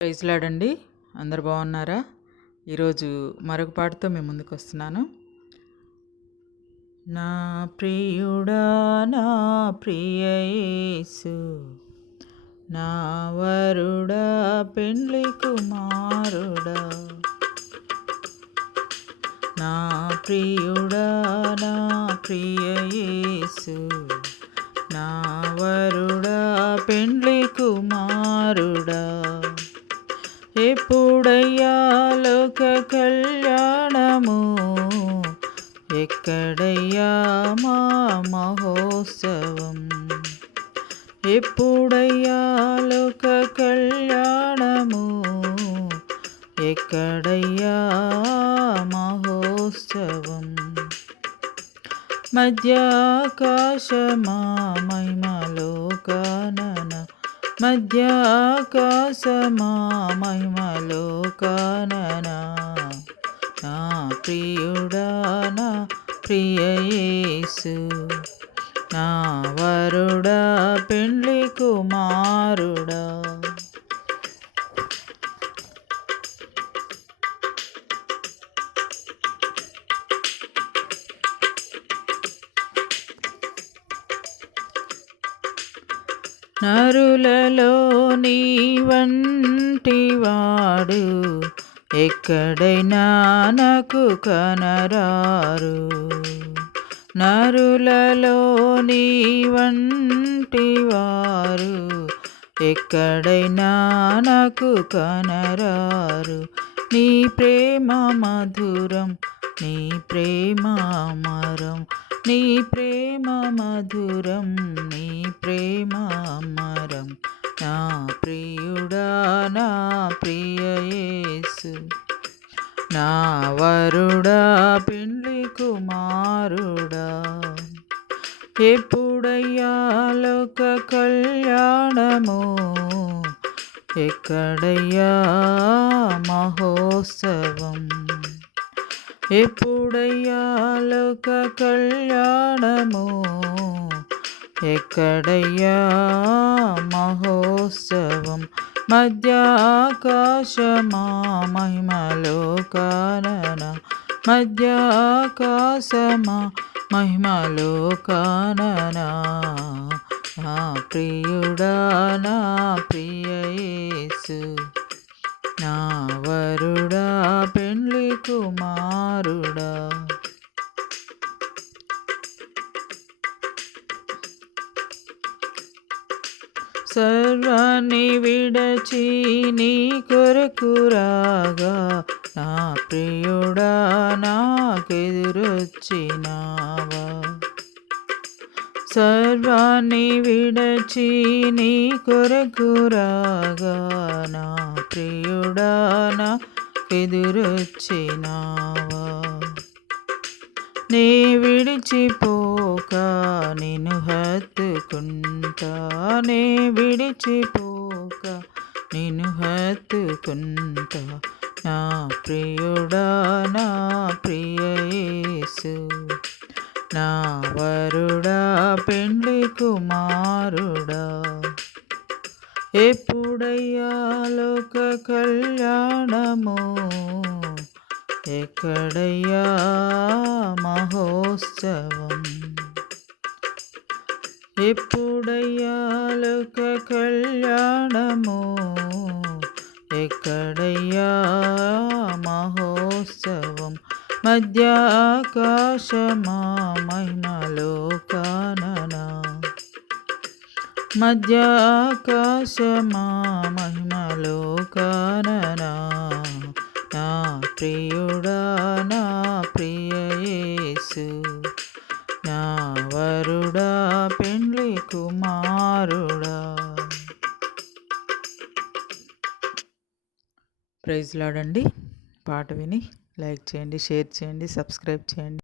ప్రైజ్లాడండి. అందరు బాగున్నారా? ఈరోజు మరొక పాటతో మేము ముందుకు వస్తున్నాను నా ప్రియుడా నా ప్రియేసు నా వరుడా పెండ్లి కుమారుడా. నా ప్రియుడా నా ప్రియేసు నా వరుడా పెండ్లి కుమారుడా. ఎక్కడయ్యా మా మహోత్సవం? ఎప్పుడయ్యా లోక కళ్యాణము? ఎక్కడయ్యా మహోత్సవం? మధ్యాకాశమా మహిమలోకానన మధ్యాకాశమా మహిమలో నా ప్రియుడానా ప్రియయేసు నా వరుడా పెండ్లి కుమారుడా. నరులలో నీ వంటి వాడు ఎక్కడైనా నాకు కనరారు. నరులలో నీ వంటి వారు. ఎక్కడైనా నాకు కనరారు. నీ ప్రేమ మధురం నీ ప్రేమ అమరం నీ ప్రేమ మధురం నీ ప్రేమ అమరం నా ప్రియుడా నా ప్రియ ప్రియయేసు నా వరుడా పిండ్లి కుమారుడా ఎప్పుడయ్యా లోక కళ్యాణము? ఎక్కడయ్యా మహోత్సవం? ఎప్పుడయ్యా లోక కళ్యాణము? ఎక్కడయ్యా మహోత్సవం? మధ్యాకాశమా? మధ్య ఆకాశమా మహిమలోకానన? నా ప్రియుడా నా ప్రియయేసు నా వరుడా పెండ్లి కుమారుడా. సర్వాన్ని విడచి నీ కొరకు రాగా నా ప్రియుడా నాకెదురొచ్చినావా? సర్వాన్ని విడచి నీ కొరకు రాగా నా ప్రియుడా ఎదురొచ్చినావా నీ విడిచిపోక నిన్ను హత్తుకుంటా. నే విడిచిపోక నిన్ను హత్తుకుంటా. నా ప్రియుడా నా ప్రియయేసు నా వరుడా పెండ్లి కుమారుడా. ఎప్పుడయ్యా లోక కళ్యాణము? ఎక్కడయ్యా మహోత్సవం? ఎప్పుడయ్యా లోక కళ్యాణము? ఎక్కడయ్యా మహోత్సవం మధ్య ఆకాశమా మహిమలోకాననా మధ్య నా ప్రియుడా నా ప్రైజ్ లాడండి పాట విని లైక్ చేయండి షేర్ చేయండి సబ్స్క్రైబ్ చేయండి.